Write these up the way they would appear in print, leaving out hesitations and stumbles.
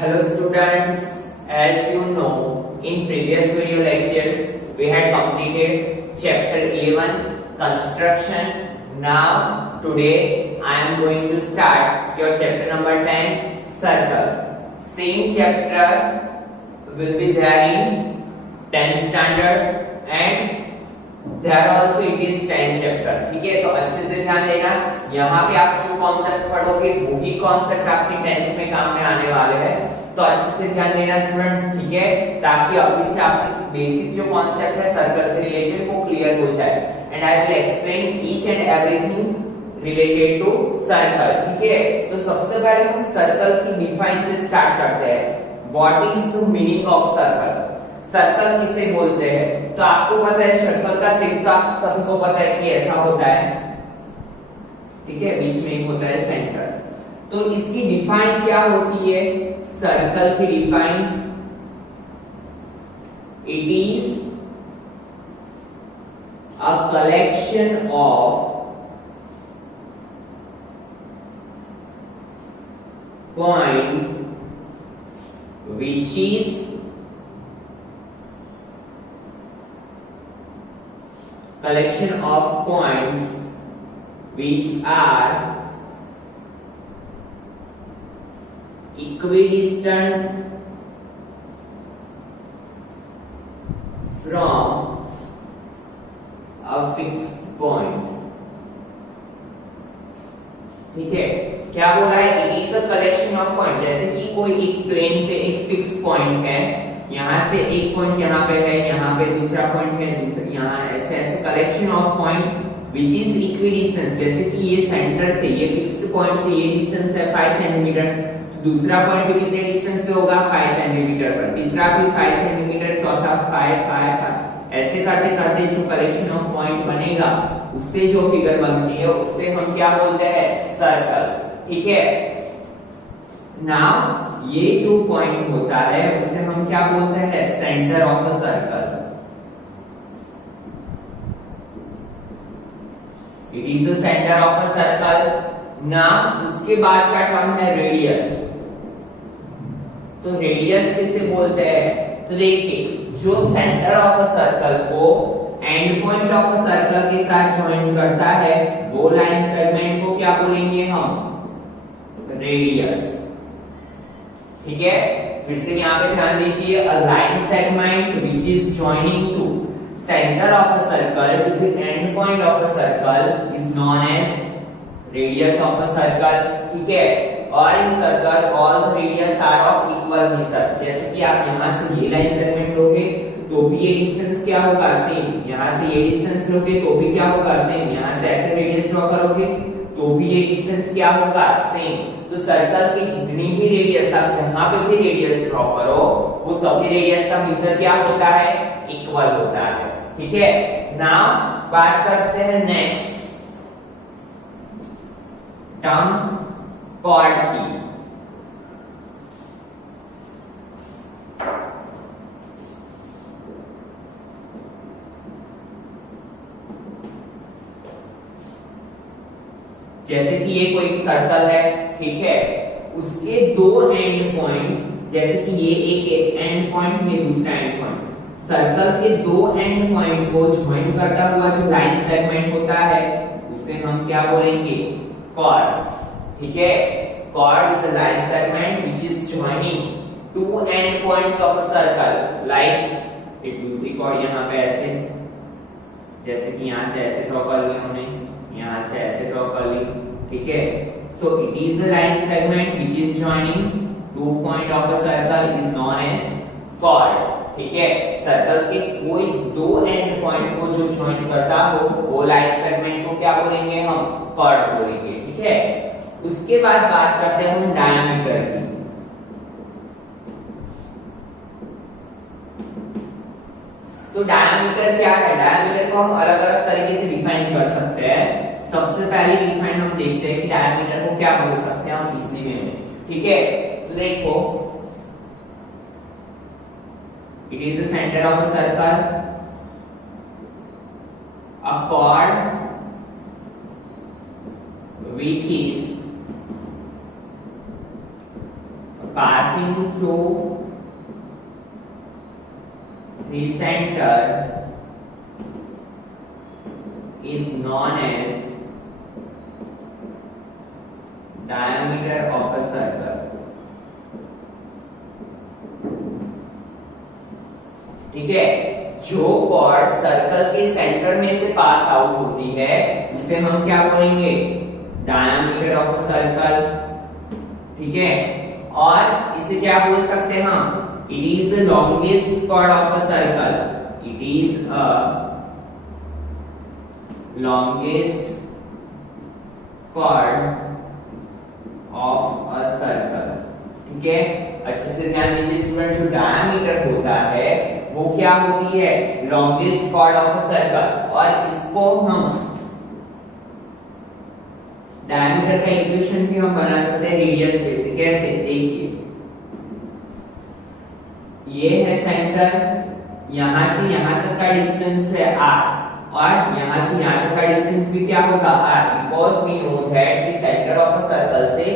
Hello students, as you know, in previous video lectures we had completed chapter 11 construction. Now today I am going to start your chapter number 10 circle. Same chapter will be there in 10th standard and there also it is 10 chapter. ठीक है, तो अच्छे से ध्यान देना। यहाँ पे आप जो कॉन्सेप्ट पढ़ोगे वही कॉन्सेप्ट आपकी 10th में काम में आने वाले हैं, तो अच्छे से ध्यान देना स्टूडेंट्स, ठीक है, ताकि अभी से आपकी बेसिक जो कॉन्सेप्ट है सर्कल से रिलेटेड वो क्लियर हो जाए। And I will explain each and everything related to circle. ठीक है, तो सबसे पहले हम सर्कल की डिफाइन से स्टार्ट करते हैं। What is the meaning of circle? Circle किसे बोलते हैं? तो आपको पता है सर्कल का सिक्का सभी को पता है कि ऐसा होता है, ठीक है, बीच में एक होता है सेंटर। तो इसकी डिफाइन क्या होती है? सर्कल की define, it is a collection of point which is collection of points which are equidistant from a fixed point। ठीक है, क्या बोल रहा है? It is a collection of point. जैसे कि कोई एक प्लेन पे एक फिक्स पॉइंट है, यहाँ से एक पॉइंट यहाँ पे है, यहाँ पे दूसरा पॉइंट है, दूसरा यहाँ, ऐसे ऐसे collection of point which is equidistance. जैसे कि ये सेंटर से ये फिक्स्ड पॉइंट से ये डिस्टेंस है 5 सेंटीमीटर, तो दूसरा पॉइंट भी कितने डिस्टेंस पे होगा? 5 सेंटीमीटर पर, तीसरा भी 5 सेंटीमीटर, चौथा 5 5 5। ऐसे करते करते जो कलेक्शन ऑफ पॉइंट बनेगा उससे जो फिगर बनती है उससे हम क्या बोलते हैं? सर्कल। ठीक है, नाउ ये जो पॉइंट होता है उसे हम क्या बोलते हैं? Centre of a circle. It is the centre of a circle. Now उसके बाद का टर्म है रेडियस। तो रेडियस किसे बोलते हैं? तो देखिए, जो सेंटर ऑफ अ सर्कल को and point of a circle के साथ ज्वाइन करता है वो लाइन सेगमेंट को क्या बोलेंगे हम? रेडियस। ठीक है, फिर से यहाँ पे ध्यान दीजिए, a line segment which is joining to centre of a circle to the end point of a circle is known as radius of a circle. ठीक है, और in circle all the radius are of equal measure. जैसे कि आप यहाँ से ये line segment लोगे तो भी ये डिस्टेंस क्या होगा? सेम। यहाँ से ये डिस्टेंस लोगे तो भी क्या होगा? सेम। यहाँ से ऐसे रेडियस ड्रॉ करोगे तो भी ये डिस्टेंस क्या होगा? सेम। तो सर्कल की जितनी भी रेडियस, आप जहां पे भी रेडियस ड्रॉ करो वो सभी रेडियस का मेजर क्या होता है? इक्वल होता है। ठीक है, नाउ बात करते हैं नेक्स्ट टर्म कॉर्ड की। जैसे कि ये कोई सर्कल है, ठीक है, उसके दो एंड पॉइंट, जैसे कि ये एक एंड पॉइंट, ये दूसरा एंड पॉइंट, सर्कल के दो एंड पॉइंट को ज्वाइन करता हुआ जो लाइन सेगमेंट होता है उसे हम क्या बोलेंगे? कॉर्ड। ठीक है, chord is a line segment which is joining two end points of a circle. Like एक दूसरी कॉर्ड यहाँ पे ऐसे, जैसे कि यहाँ से ऐसे ड्रॉ कर लिया हमने, यहाँ से ऐसे ड्रॉ कर ली। ठीक है, so it is a line segment which is joining two point of a circle is known as chord. ठीक है, सर्कल के कोई दो एंड पॉइंट को जो ज्वाइन करता हो वो लाइन सेगमेंट को क्या बोलेंगे हम? कॉर्ड बोलेंगे। ठीक है, उसके बाद बात करते हैं हम डायमीटर की। तो डायमीटर क्या है? डायमीटर को हम अलग अलग तरीके से डिफाइन कर सकते हैं। सबसे पहले डिफाइन हम देखते हैं कि डायमीटर को क्या बोल सकते हैं हम इजी वे में। ठीक है, तो देखो, it is the centre of a circle, a chord which is passing through the center is known as diameter of a circle. ठीक है, जो कॉर्ड सर्कल के सेंटर में से पास आउट होती है उसे हम क्या बोलेंगे, डायमीटर ऑफ अ सर्कल। ठीक है, और इसे क्या बोल सकते हैं हम, it is the longest chord of a circle, it is a longest chord of a circle. ठीक है, अच्छे से ध्यान दीजिए स्टूडेंट, जो डायमीटर होता है वो क्या होती है, longest chord of a circle, और इसको हम डायमीटर का इक्वेशन भी हम बना सकते हैं रेडियस पे से। कैसे, देखिए ये है सेंटर, यहां से यहां तक का डिस्टेंस है r, और यहां से यहां तक का डिस्टेंस भी क्या होगा r, because we know that the centre of a circle से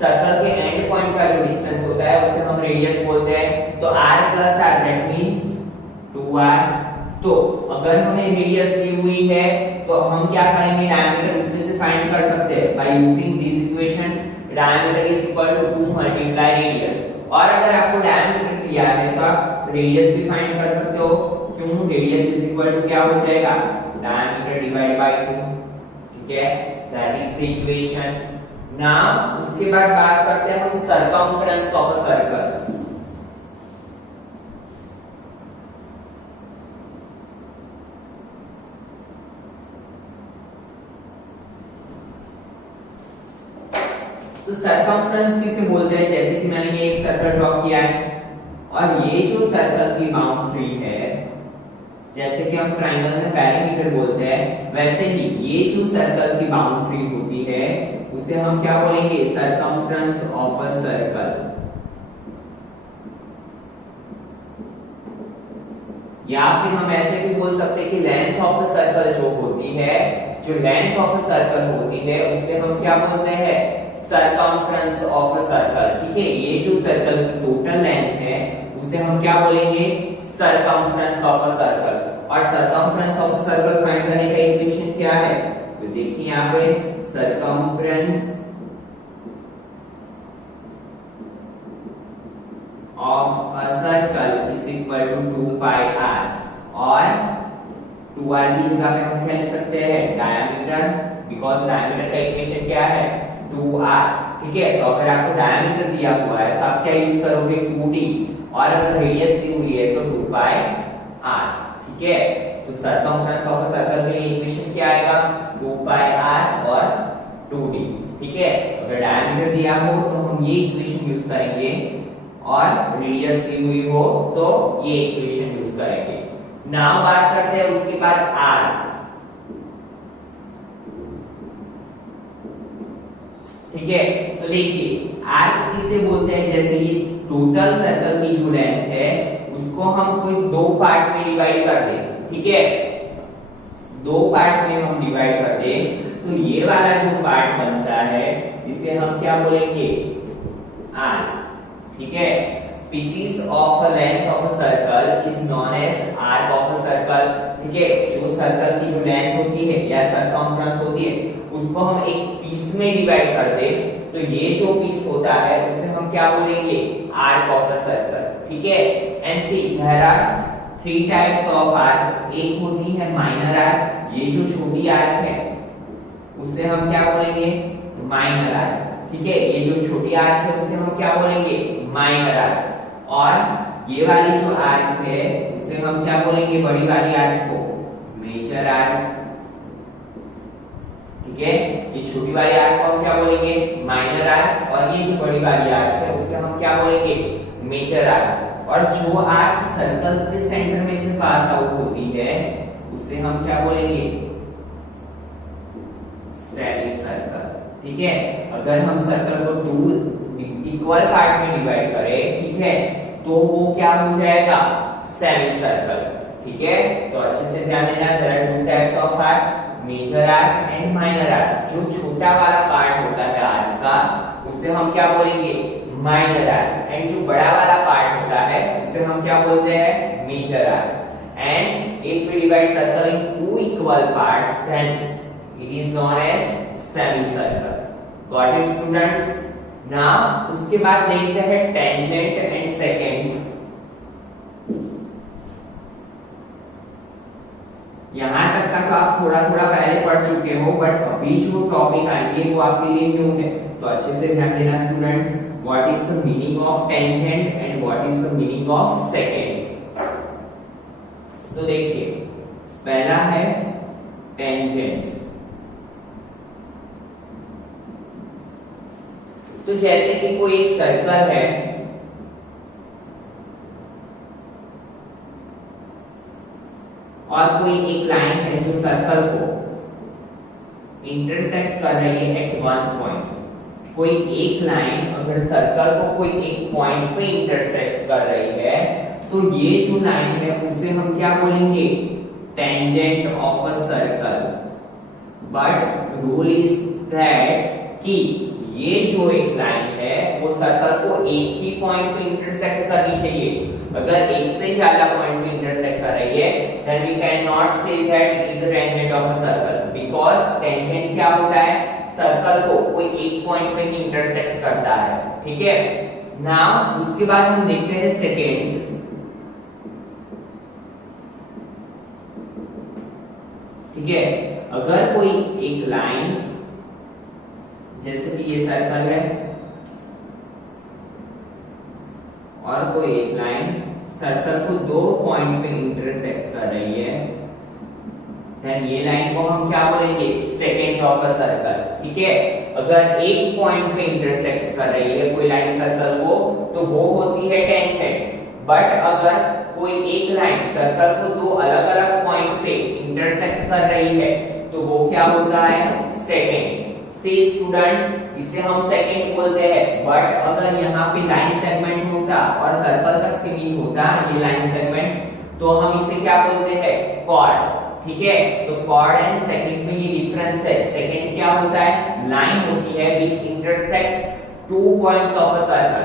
सर्कल के एंड पॉइंट का जो डिस्टेंस होता है उसे हम रेडियस बोलते हैं। तो r plus r that means 2r। तो अगर हमें रेडियस दी हुई है तो हम क्या करेंगे, डायमीटर उसमें से फाइंड कर सकते हैं by using this equation, diameter is equal to 2 multiply radius. और अगर आपको डायमीटर दिया है तो आप रेडियस भी फाइंड कर सकते हो, क्यों, रेडियस इज इक्वल टू क्या हो जाएगा, डायमीटर डिवाइड बाय 2। ठीक है, that is the equation. Now उसके बाद बात करते हैं हम सर्कमफरेंस ऑफ अ सर्कल। तो सर्कमफ्रेंस किसे बोलते हैं, जैसे कि मैंने ये एक सर्कल ड्रॉ किया है, और ये जो सर्कल की बाउंड्री है, जैसे कि हम ट्रायंगल में पेरीमीटर बोलते हैं, वैसे ही ये जो सर्कल की बाउंड्री होती है उसे हम क्या बोलेंगे, सर्कमफ्रेंस ऑफ अ सर्कल। या फिर हम ऐसे भी बोल सकते हैं कि लेंथ ऑफ अ सर्कल जो होती है, जो लेंथ ऑफ अ सर्कल होती है उसे हम क्या बोलते हैं, सर्कमफ्रेंस ऑफ अ सर्कल। ठीक है, ये जो सर्कल की टोटल लेंथ है उसे हम क्या बोलेंगे, सर्कमफ्रेंस ऑफ अ सर्कल। और circumference of a circle find करने का इक्वेशन क्या है, तो देखिए यहाँ पे circumference of a circle is equal to 2 pi r, और 2r की जगह पे हम क्या लिख सकते हैं, डायमीटर, बिकॉज डायमीटर का इक्वेशन क्या है, 2r। ठीक है, तो अगर आपको डायमीटर दिया हुआ है तो आप क्या यूज करोगे, 2d, और अगर रेडियस दी हुई है तो 2 पाई r। ठीक है, तो सर्कमफ्रेंस ऑफ अ सर्कल के लिए इक्वेशन क्या आएगा, 2 पाई r और 2d। ठीक है, अगर डायमीटर दिया हो तो हम ये इक्वेशन यूज करेंगे, और रेडियस दी हुई हो तो ये इक्वेशन यूज करेंगे। नाउ बात करते हैं उसके बाद r। ठीक है, तो देखिए आर्क किसे बोलते हैं, जैसे ये टोटल सर्कल की जो लेंथ है उसको हम कोई दो पार्ट में डिवाइड कर दें। ठीक है, दो पार्ट में हम डिवाइड कर दें तो ये वाला जो पार्ट बनता है इसे हम क्या बोलेंगे, आर्क। ठीक है, pieces of a length of a circle is known as arc of a circle. ठीक है, जो सर्कल की जो लेंथ होती है या सर्कमफ्रेंस होती है उसको हम एक पीस में डिवाइड कर दे तो ये जो पीस होता है उसे हम क्या बोलेंगे, आर्क ऑफ अ सर्कल। ठीक है, and see there are 3 types of arc. एक होती है माइनर आर्क, ये जो छोटी आर्क है उसे हम क्या बोलेंगे, माइनर आर्क। ठीक है, ये जो छोटी आर्क है उसे हम क्या बोलेंगे, माइनर आर्क। और ये वाली जो आर्क है उसे हम क्या बोलेंगे, बड़ी वाली आर्क को मेजर आर्क। ठीक है, ये छोटी वाली आर्क को हम क्या बोलेंगे, माइनर आर्क, और ये जो बड़ी वाली आर्क है उसे हम क्या बोलेंगे, मेजर आर्क। और जो आर्क सर्कल के सेंटर में से पास आउट होती है उसे हम क्या बोलेंगे, सेमी सर्कल। ठीक है, अगर हम सर्कल को 2 इक्वल पार्ट में डिवाइड करें, ठीक है, तो वो क्या हो जाएगा, सेमी सर्कल। ठीक है, तो अच्छे से ध्यान देना, there are 2 types of arc, major arc and minor arc. जो छोटा वाला पार्ट होता है आर्क का उसे हम क्या बोलेंगे, माइनर आर्क, एंड जो बड़ा वाला पार्ट होता है उसे हम क्या बोलते हैं, major arc. And if we divide circle in two equal parts then it is known as semi circle. Got it students? Now उसके बाद देखते हैं टेंजेंट एंड सेकेंड। यहां तक का तो आप थोड़ा थोड़ा पहले पढ़ चुके हो, बट अभी जो टॉपिक आएंगे वो आपके लिए न्यू है, तो अच्छे से ध्यान देना student. What is the meaning of tangent and what is the meaning of second? तो देखिए, पहला है टेंजेंट। तो जैसे कि कोई एक सर्कल है, और कोई एक लाइन है जो सर्कल को इंटरसेक्ट कर रही है एट वन पॉइंट। कोई एक लाइन अगर सर्कल को कोई एक पॉइंट पे इंटरसेक्ट कर रही है, तो ये जो लाइन है उसे हम क्या बोलेंगे, tangent of a circle. But rule is that कि ये जो एक लाइन है वो सर्कल को एक ही पॉइंट पे इंटरसेक्ट करनी चाहिए। अगर एक से ज्यादा पॉइंट पे इंटरसेक्ट कर रही है, then we cannot say that it is a tangent of a circle, because tangent क्या होता है, सर्कल को कोई एक पॉइंट पे ही इंटरसेक्ट करता है। ठीक है, नाउ उसके बाद हम देखते हैं सेकेंड। ठीक है, अगर कोई एक लाइन, जैसे कि ये सर्कल है और कोई एक लाइन सर्कल को दो पॉइंट पे इंटरसेक्ट कर रही है, देन ये लाइन को हम क्या बोलेंगे, सेकेंड ऑफ अ सर्कल। ठीक है, अगर एक पॉइंट पे इंटरसेक्ट कर रही है कोई लाइन सर्कल को, तो वो होती है टेंजेंट। बट अगर कोई एक लाइन सर्कल को दो अलग अलग पॉइंट पे इंटरसेक्ट कर रही है, तो वो क्या होता है, सेकेंड। सी स्टूडेंट, इसे हम सेकंड बोलते हैं। बट अगर यहाँ पे लाइन सेगमेंट होता और सर्कल तक सीमित होता ये लाइन सेगमेंट, तो हम इसे क्या बोलते हैं, कॉर्ड। ठीक है, तो कॉर्ड एंड सेकंड में ये डिफरेंस है। सेकंड क्या होता है, लाइन होती है विच intersect two points of a circle,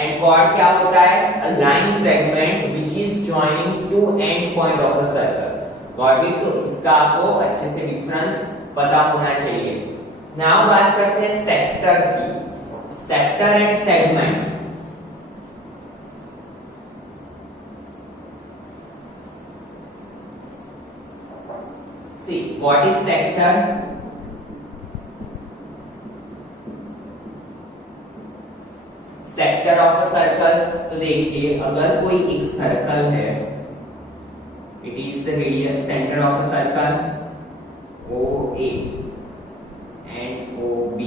and chord क्या होता है, अ line segment which is joining two and point of a circle. Got it? तो इसका आपको अच्छे से डिफरेंस पता होना चाहिए। नाउ बात करते हैं सेक्टर की, sector and segment. C what is sector? Sector of a circle. तो देखिए, अगर कोई एक सर्कल है, it is the radius centre of a circle OA and OB,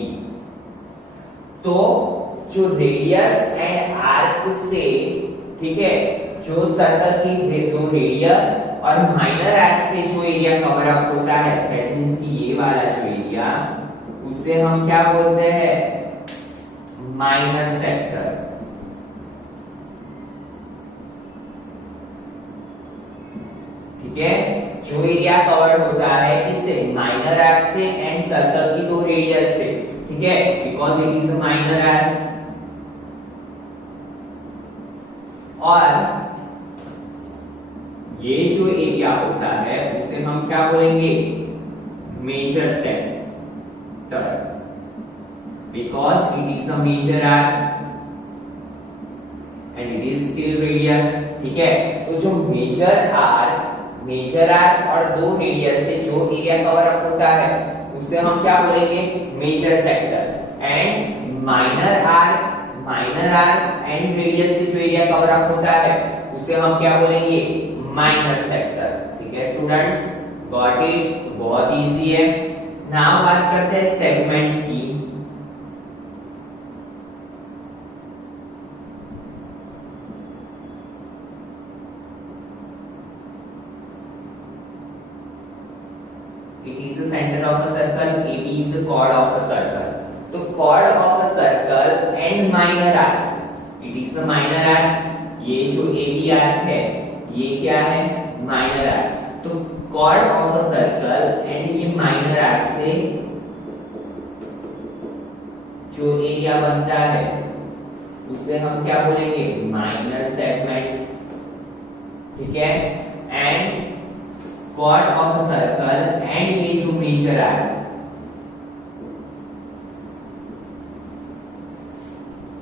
तो जो रेडियस एंड आर्क से, ठीक है, जो सर्कल की दो रेडियस और माइनर आर्क से जो एरिया कवर अप होता है, दैट मींस कि ये वाला जो एरिया, उसे हम क्या बोलते हैं, माइनर सेक्टर। ठीक है, जो एरिया कवर्ड होता है किससे, माइनर आर्क से एंड सर्कल की दो रेडियस से। ठीक है, because it is a minor arc. और ये जो एरिया होता है उसे हम क्या बोलेंगे, major sector, because it is a major arc and it is still radius. ठीक है, तो जो मेजर आर्क और दो रेडियस से जो एरिया कवर अप होता है उसे हम क्या बोलेंगे, major sector. And minor arc and radius से जो एरिया कवर अप होता है उसे हम क्या बोलेंगे, माइनर सेक्टर। ठीक है स्टूडेंट्स, गॉट इट? बहुत इजी है। नाउ बात करते हैं सेगमेंट की। It is the center of a circle. AB is the chord of a circle. तो chord of a circle and minor arc. It is the minor arc. ये जो AB arc है, ये क्या है, minor arc. तो chord of a circle and ये minor arc से जो एरिया बनता है उसे हम क्या बोलेंगे, माइनर सेगमेंट, ठीक है। And chord of circle and ये जो major arc,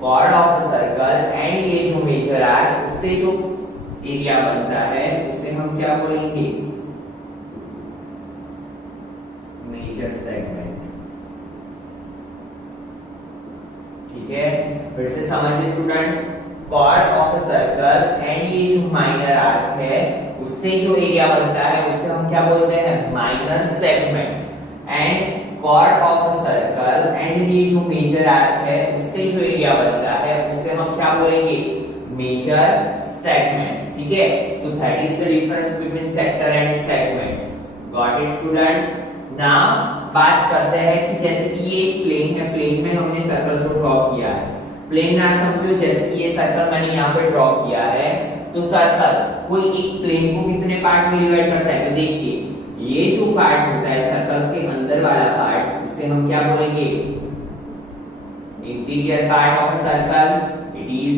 chord of circle and ये जो मेजर आर्क, उससे जो एरिया बनता है उसे हम क्या बोलेंगे, मेजर सेगमेंट, ठीक है। फिर से समझिए student, chord of circle and ये जो माइनर आर्क है उससे जो एरिया बनता है उसे हम क्या बोलते हैं, minor segment. And chord of circle and ये जो मेजर आर्क है उससे जो एरिया बनता है उसे हम क्या बोलेंगे, मेजर सेगमेंट, ठीक है। So that is the difference between sector and segment. Got it student. Now बात करते हैं कि जैसे कि ये प्लेन है, प्लेन में हमने सर्कल को ड्रॉ किया है। प्लेन ना समझो, जैसे कि ये सर्कल मैंने यहाँ पे ड्रॉ किया है, तो सर्कल कोई एक प्लेन को कितने पार्ट में डिवाइड करता है, तो देखिए ये जो पार्ट होता है सर्कल के अंदर वाला पार्ट, उसे हम क्या बोलेंगे, interior part of circle. It is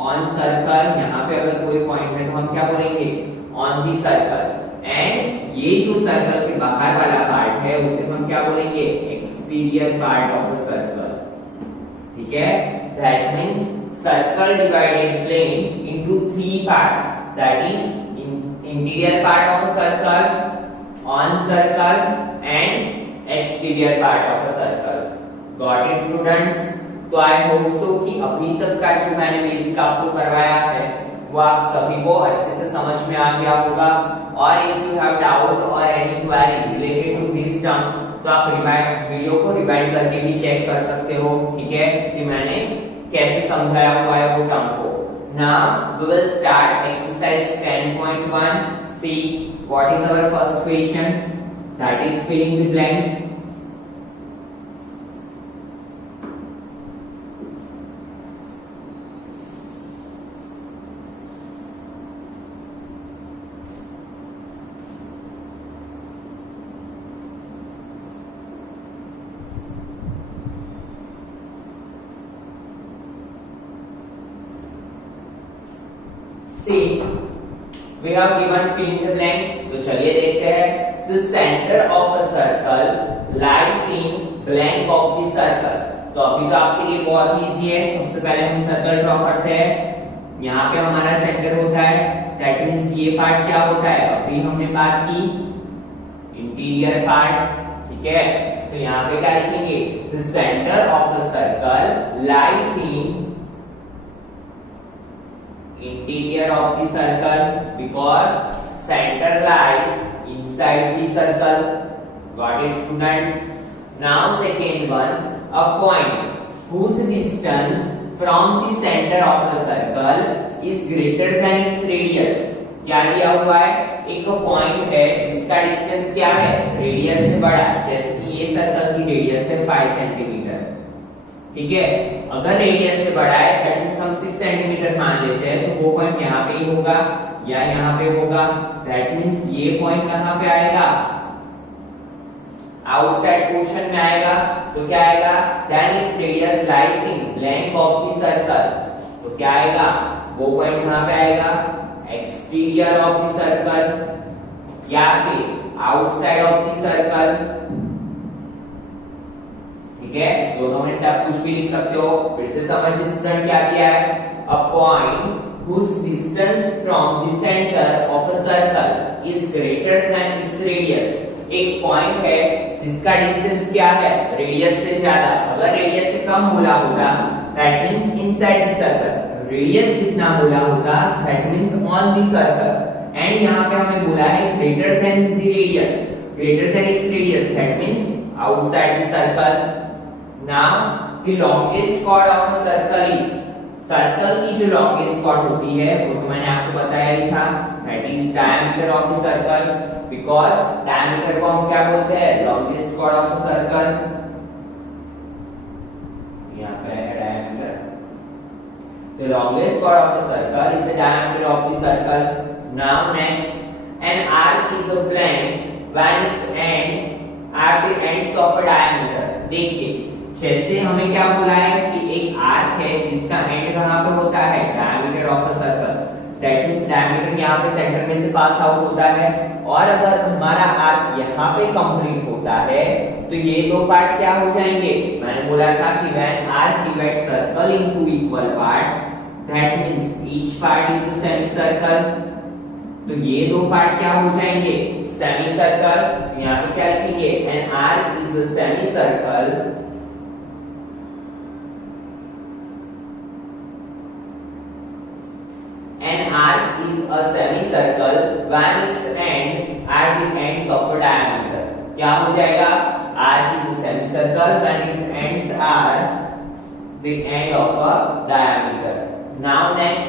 on circle, यहाँ पे अगर कोई पॉइंट है तो हम क्या बोलेंगे, ऑन दी सर्कल। एंड ये जो सर्कल के बाहर वाला पार्ट है उसे हम क्या बोलेंगे, एक्सटीरियर पार्ट ऑफ सर्कल, ठीक है। That means circle divided plane into 3 parts, that is interior part of circle, on circle and exterior part of circle. Got it students. तो आई होप सो कि अभी तक का जो मैंने बेसिक आपको करवाया है वो आप सभी को अच्छे से समझ में आ गया होगा। और इफ यू हैव डाउट और any query related to this term, तो आप वीडियो को रिवाइंड करके भी चेक कर सकते हो, ठीक है, कि मैंने कैसे समझाया हुआ है वो टर्म को। Now we will start exercise 10.1. See what is our first question, that is filling the blanks. See, we have given fill in the blanks. तो चलिए देखते हैं। The center of a circle lies in blank of the circle. तो अभी तो आपके लिए बहुत इजी है। सबसे पहले हम सर्कल ड्रॉ करते हैं। यहाँ पे हमारा सेंटर होता है, दैट मींस ये पार्ट क्या होता है, अभी हमने बात की इंटीरियर पार्ट, ठीक है। तो यहाँ पे क्या लिखेंगे, the center of the circle lies in interior of the circle because center lies inside the circle. Got it students? Now second one, a point whose distance from the center of the circle is greater than its radius. क्या दिया हुआ है, एक point है जिसका distance क्या है, radius से बड़ा है। जैसे कि ये सर्कल की रेडियस है 5 सेंटीमीटर, ठीक है। अगर रेडियस से बड़ा है दैट मींस हम 6 सेंटीमीटर मान लेते हैं, तो वो पॉइंट यहाँ पे ही होगा या यहाँ पे होगा। दैट मींस ये पॉइंट कहाँ पे आएगा, आउटसाइड पोर्शन में आएगा। तो क्या आएगा, then its radius lies in blank of the circle. तो क्या आएगा, वो पॉइंट कहाँ पे आएगा, एक्सटीरियर ऑफ द सर्कल या फिर आउटसाइड ऑफ द सर्कल, ठीक है। दोनों में से आप कुछ भी लिख सकते हो। फिर से समझिए स्टूडेंट क्या किया है, a point whose distance from the center of a circle is greater than its radius. एक पॉइंट है जिसका डिस्टेंस क्या है, रेडियस से ज्यादा। अगर रेडियस से कम बोला होता that means inside the circle, radius जितना बोला होता that means on the circle. And यहाँ पे हमें बोला है greater than the radius, greater than its radius, that means outside the circle. Now the longest chord of a circle is, circle की जो लॉन्गेस्ट कॉर्ड होती है वो तो मैंने आपको बताया ही था, that is diameter of the circle. Because diameter को हम क्या बोलते हैं, longest chord of a circle. यहाँ पे है diameter, the longest chord of the circle is the diameter of the circle. Now next, an arc is a plane when its end are the ends of a diameter. देखिए जैसे हमें क्या बोला है कि एक आर्क है जिसका यहाँ पे सेंटर में से पास आउट होता है, और अगर हमारा आर्क यहाँ पे कंप्लीट होता है तो ये दो पार्ट क्या हो जाएंगे, मैंने बोला था कि when arc divide circle into equal part that means each part is a semi circle, तो ये दो पार्ट क्या हो जाएंगे, सेमी सर्कल। यहाँ पे क्या लिखेंगे, N arc is a semi circle an arc is a semicircle when its end are the ends of a diameter, क्या हो जाएगा, arc is a semicircle when its ends are the end of a diameter. Now next,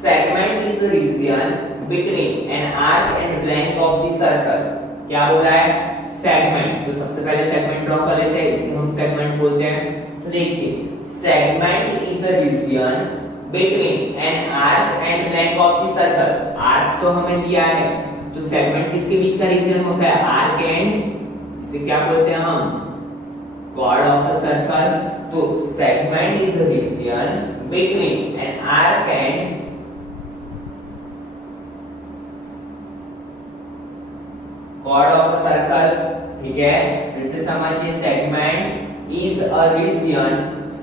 segment is a region between an arc and length of the circle, क्या बोल रहा है, segment, तो सबसे पहले segment ड्रॉ कर लेते हैं, इसे हम segment बोलते हैं। तो देखिए segment is a region between an arc and length of the circle, arc तो हमें दिया है, तो segment किसके बीच का रीजन होता है, arc and, इसे क्या बोलते हैं हम, chord of a circle, तो segment is a region between an arc and chord of a circle, ठीक है, इसे समझिए, segment is a region,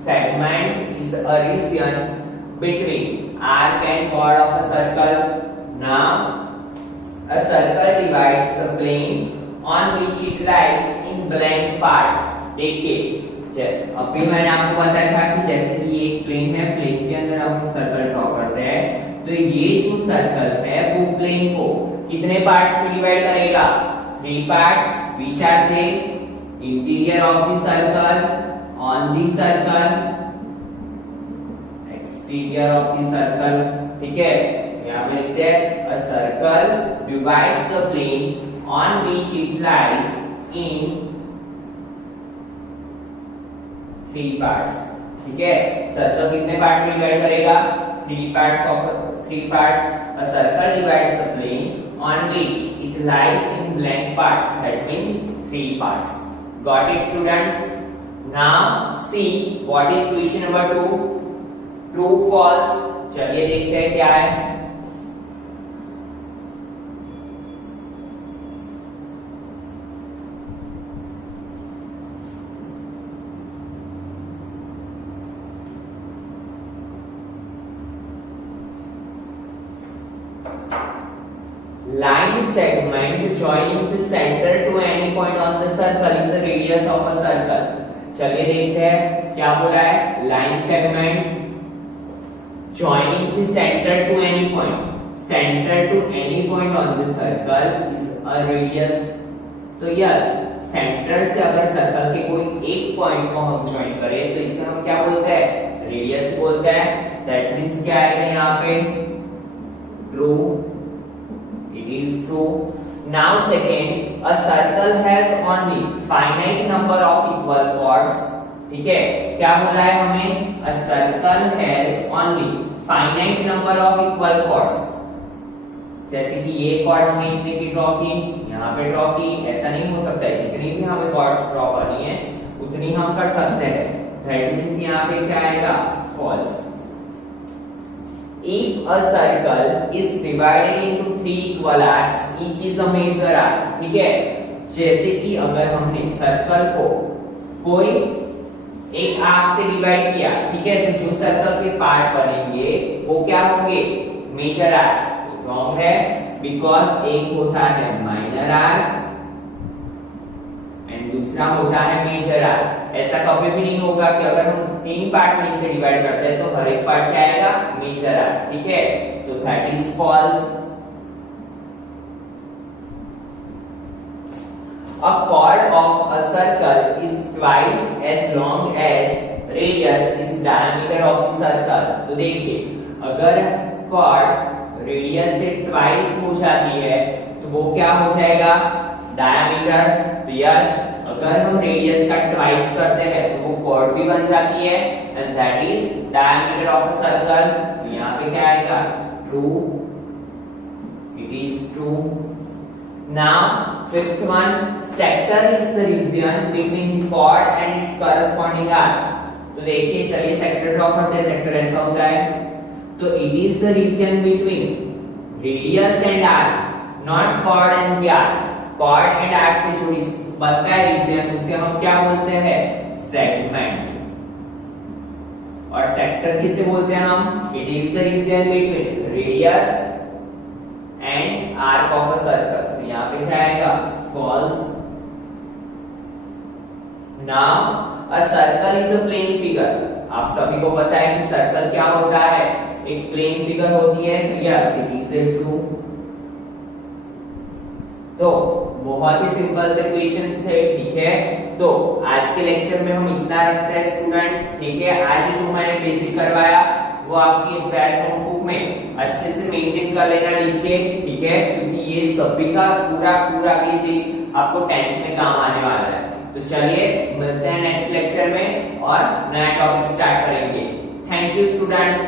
segment is a region between arc and chord of a circle. Now a circle divides the plane on which it lies in blank part. देखिए अभी मैंने आपको बताया था कि जैसे कि ये एक प्लेन है, प्लेन के अंदर हम सर्कल ड्रॉ करते हैं, तो ये जो सर्कल है वो प्लेन को कितने पार्ट्स में डिवाइड करेगा, 3 part, which are they, interior of the circle, on the circle, exterior of the circle, ठीक है, यहाँ पे लिखते हैं a circle divides the plane on which it lies in 3 parts, ठीक है, सर्कल कितने पार्ट में डिवाइड करेगा, 3 parts, a circle divides the plane on which it lies in blank parts, that means 3 parts. Got it students? Now see what is question number 2, true false, चलिए देखते हैं क्या है। Line segment joining the center to any point on the circle is the radius of a circle. चलिए देखते हैं क्या बोला है, line segment joining the center to any point on the circle is a radius. तो yes, centre से अगर circle के कोई एक पॉइंट को हम ज्वाइन करें तो इसे हम क्या बोलते हैं, रेडियस बोलते हैं। दैट मींस क्या आएगा यहाँ पे, true, it is true. Now second, a circle has only finite number of equal chords, ठीक है, क्या बोला है हमें, a circle has only finite number of equal chords. जैसे कि ये कॉर्ड हमने इतने की ड्रॉ की, यहाँ पे ड्रॉ की, ऐसा नहीं हो सकता है, जितनी भी हमें कॉर्ड्स ड्रॉ करनी है उतनी हम कर सकते हैं। दैट मींस यहाँ पे क्या आएगा, false. If a circle is divided into 3 equal arcs, each is a major arc, ठीक है, जैसे कि अगर हमने सर्कल को कोई एक आर्क से डिवाइड किया, ठीक है, तो जो सर्कल के पार्ट बनेंगे वो क्या होंगे, मेजर आर्क। रॉन्ग है, बिकॉज एक होता है माइनर आर्क एंड दूसरा होता है मेजर आर्क। ऐसा कभी भी नहीं होगा कि अगर हम 3 पार्ट में इसे डिवाइड करते हैं तो हर एक पार्ट क्या आएगा, मेजर आर्क, ठीक है, तो that is false. A chord of a circle is twice as long as radius is diameter of the circle। तो देखिए अगर chord रेडियस से ट्वाइस हो जाती है तो वो क्या हो जाएगा, डायमीटर। तो यस, अगर हम रेडियस का ट्वाइस करते हैं तो वो कॉर्ड भी बन जाती है and that is diameter of a circle. तो यहाँ पे क्या आएगा, true, it is true. Now fifth one, sector is the region between the chord and its corresponding arc. तो देखिए चलिए सेक्टर ड्रॉ करते हैं। सेक्टर ऐसा होता है, तो it is the region between radius and arc, not chord and arc. Chord and arc से जो बनता है रीजन उसे हम क्या बोलते हैं? सेगमेंट। और सेक्टर किसे बोलते हैं हम? It is the region between radius and arc of a circle. तो यहाँ पे क्या आएगा? False. Now a circle is a plane figure. आप सभी को पता है कि सर्कल क्या होता है? एक प्लेन फिगर होती है। तो yes, it is a true. तो बहुत ही सिंपल से क्वेश्चंस थे, ठीक है। तो आज के लेक्चर में हम इतना रखते हैं स्टूडेंट, ठीक है। आज जो मैंने बेसिक करवाया वो आपकी इनफैक्ट नोटबुक में अच्छे से मेंटेन कर लेना लिख के, ठीक है, क्योंकि ये सभी का पूरा बेसिक आपको 10th में काम आने वाला है। तो चलिए मिलते हैं नेक्स्ट लेक्चर में और नया टॉपिक स्टार्ट करेंगे। Thank you students.